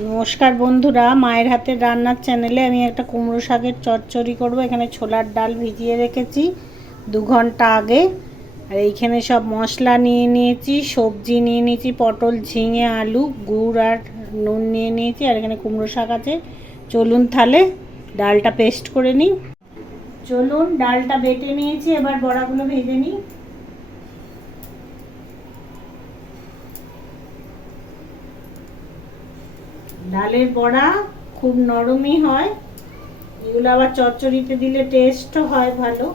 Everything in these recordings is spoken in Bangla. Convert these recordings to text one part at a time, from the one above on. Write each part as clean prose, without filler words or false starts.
নমস্কার বন্ধুরা, মায়ের হাতের রান্নার চ্যানেলে আমি একটা কুমড়ো শাকের চচ্চড়ি করব। এখানে ছোলার ডাল ভিজিয়ে রেখেছি 2 ঘন্টা আগে। আর এইখানে সব মশলা নিয়ে নিয়েছি, সবজি নিয়ে নিয়েছি, পটল, ঝিঙে, আলু, গুড় আর নুন নিয়ে নিয়েছি। আর এখানে কুমড়ো শাক আছে। চলুন তাহলে ডালটা পেস্ট করে নিই। চলুন, ডালটা বেটে নিয়েছি, এবার বড়াগুলো ভেজে নিই। ডালের বড়া খুব নরমই হয়, এগুলো আবার চচ্চড়িতে দিলে টেস্টও হয় ভালো।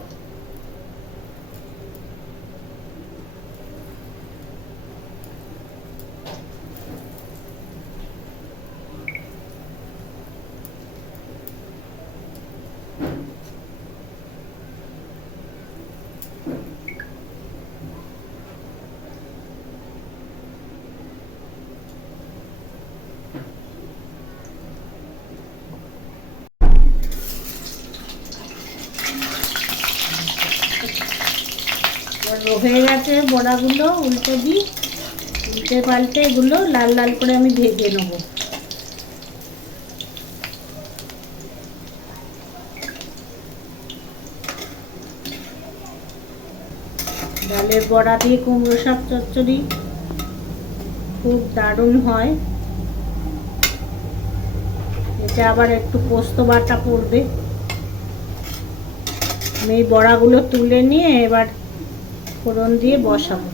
হয়ে গেছে বড়াগুলো, উল্টে দিই। উল্টে পাল্টে এগুলো লাল লাল করে আমি ভেজে নেব। ডালের বড়া দিয়ে কুমড়ো শাক চচ্চড়ি খুব দারুণ হয়। এটা আবার একটু পোস্ত বাটা পড়বে। আমি এই বড়াগুলো তুলে নিয়ে এবার ফোড়ন দিয়ে বসাবো।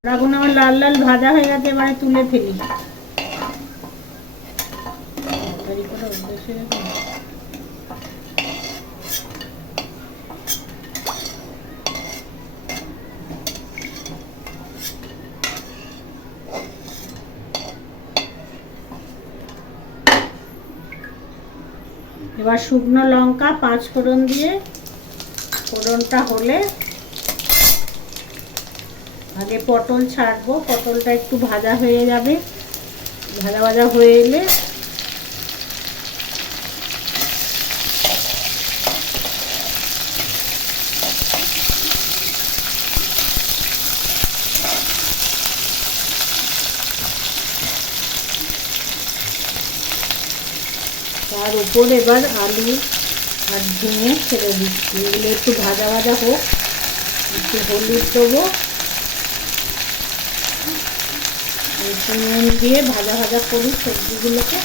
বড়াগুলো আমার লাল লাল ভাজা হয়ে গেছে, এবারে তুলে ফেলি। এবার শুকনো লঙ্কা 5 ফোড়ন দিয়ে, ফোড়নটা হলে আগে পটল ছাড়বো। পটলটা একটু ভাজা হয়ে যাবে, ভাজা ভাজা হয়ে এলে তার উপর এবার আলু আর ঝিঙে ছেড়ে দিচ্ছি। এগুলো একটু ভাজা ভাজা হোক, একটু হলুদ দেবো, একটু নুন দিয়ে ভাজা ভাজা করি সবজিগুলোকে।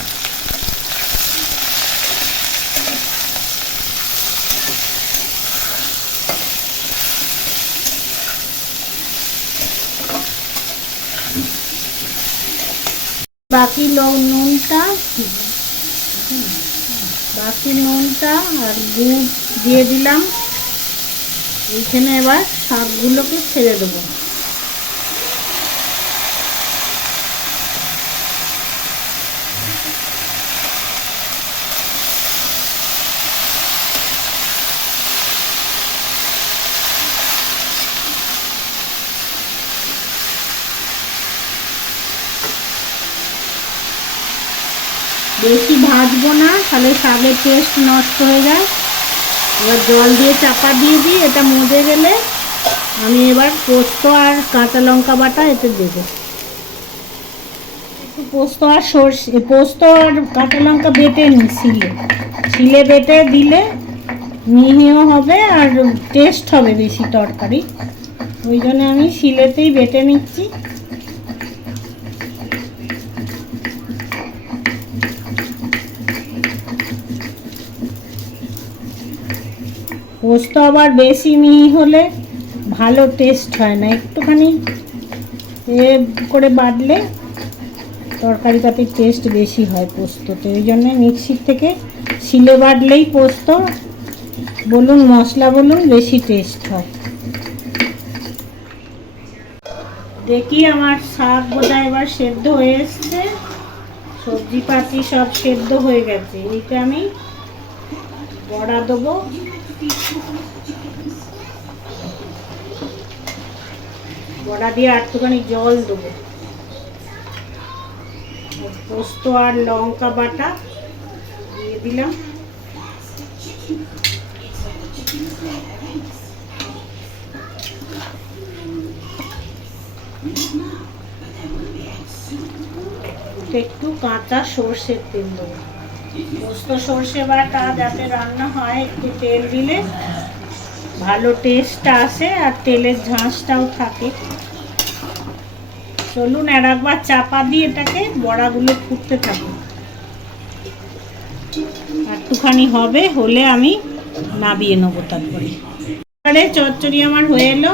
বাকি নুনটা আর গুড় দিয়ে দিলাম। এইখানে এবার শাকগুলোকে ছেড়ে দেবো। বেশি ভাজবো না, তাহলে শাকের টেস্ট নষ্ট হয়ে যায়। এবার জল দিয়ে চাপা দিয়ে দিই। এটা মজে গেলে আমি এবার পোস্ত আর কাঁচা লঙ্কা বাটা এতে দেবো। একটু পোস্ত আর কাঁচা লঙ্কা বেটে নিই, শিলে বেটে দিলে মিহিও হবে আর টেস্ট হবে বেশি তরকারি। ওই জন্য আমি শিলেতেই বেটে নিচ্ছি। পোস্ত আবার বেশি মিহি হলে ভালো টেস্ট হয় না, একটুখানি করে বাটলে তরকারি পাতির টেস্ট বেশি হয় পোস্ততে। ওই জন্য মিক্সির থেকে শিলে বাটলেই পোস্ত বলুন, মশলা বলুন, বেশি টেস্ট হয়। দেখি আমার শাক বোধহয় এবার সেদ্ধ হয়ে এসছে, সবজি পাতি সব সেদ্ধ হয়ে গেছে। এইটা আমি বড়া দেবো। বড়া দিয়ে একটুখানি জল দেবো। পোস্ত আর লঙ্কা বাটা দিয়ে দিলাম। মধ্যে একটু কাঁচা সর্ষের তেল দেবো। পোস্ত সর্ষে বাটা যাতে রান্না হয় একটু তেল দিলে ভালো টেস্ট আসে আর তেলের ঝাঁসটাও থাকে। চলুন আর একবার চাপা দিয়ে এটাকে বড়াগুলো ফুটতে থাকুক। একটুখানি হলে আমি নাবিয়ে নেবো। তারপরে চচ্চড়ি আমার হয়ে এলো,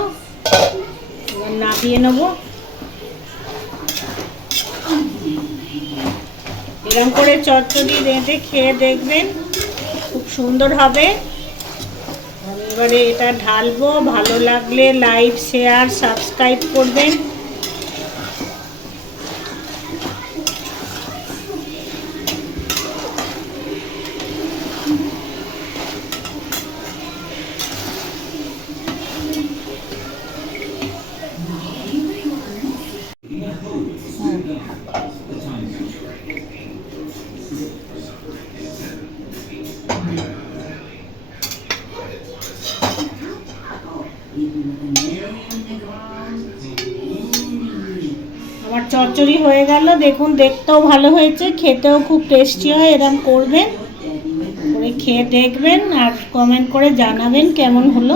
এবার নাবিয়ে নেবো। এরকম করে চচ্চড়ি রেঁধে খেয়ে দেখবেন, খুব সুন্দর হবে। এবারে এটা ঢালবো। ভালো লাগলে লাইক, শেয়ার, সাবস্ক্রাইব করবেন। আমার চচ্চড়ি হয়ে গেল, দেখুন দেখতেও ভালো হয়েছে, খেতেও খুব টেস্টি হয়। এরকম করবেন, করে খেয়ে দেখবেন আর কমেন্ট করে জানাবেন কেমন হলো।